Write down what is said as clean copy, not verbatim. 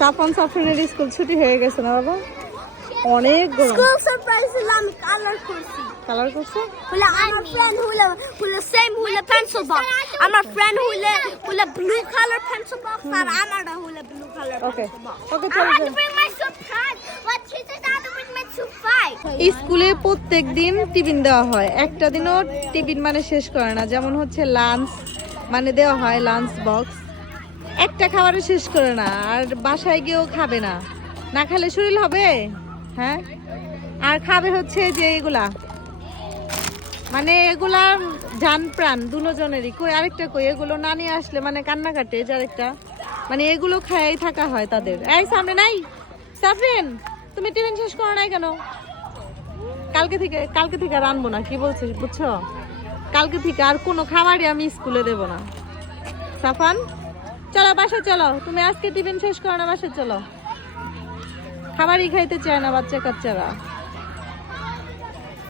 সাফনের school ছুটি হয়ে গেছে না বাবা? অনেক গরম। স্কুল সারপ্রাইজ আমি কালার করছি। কালার করছো? হলো আমার ফ্রেন্ড হলো সেম হলো পেন্সিল বক্স। আমার ফ্রেন্ড হলো ব্লু কালার পেন্সিল বক্স আর আমারটা হলো blue colour okay pencil box. Okay I চলো had to bring my surprise. But she said I had to bring my surprise. স্কুলে প্রত্যেক দিন টিফিন দেওয়া হয়, একটা দিনও টিফিন মানে শেষ করে না। যেমন হচ্ছে লাঞ্চ মানে দেওয়া হয় লাঞ্চ বক্স, একটা খাবারও শেষ করে না। আর বাসায় গিয়েও খাবে না, না খেলে শরীর হবে। হ্যাঁ, আর খাবে হচ্ছে যে এগুলা, মানে এগুলা জান প্রাণ দুজনেরই। কই আরেকটা কই, এগুলো না নিয়ে আসলে মানে কান্নাকাটে যে আরেকটা, মানে এগুলো খাইয়াই থাকা হয় তাদের। এই সামনে নাই সাফরিন, তুমি টিফিন শেষ করো নাই কেন? কালকে থেকে আর আনবো না, কি বলছিস বুঝছো? কালকে থেকে আর কোনো খাবারই আমি স্কুলে দেবো না। সাফান চলো বাসায় চলো, তুমি আজকে টিফিন শেষ করো না, বাসায় চলো। খাবারই খাইতে চায় না বাচ্চা কাচ্চারা।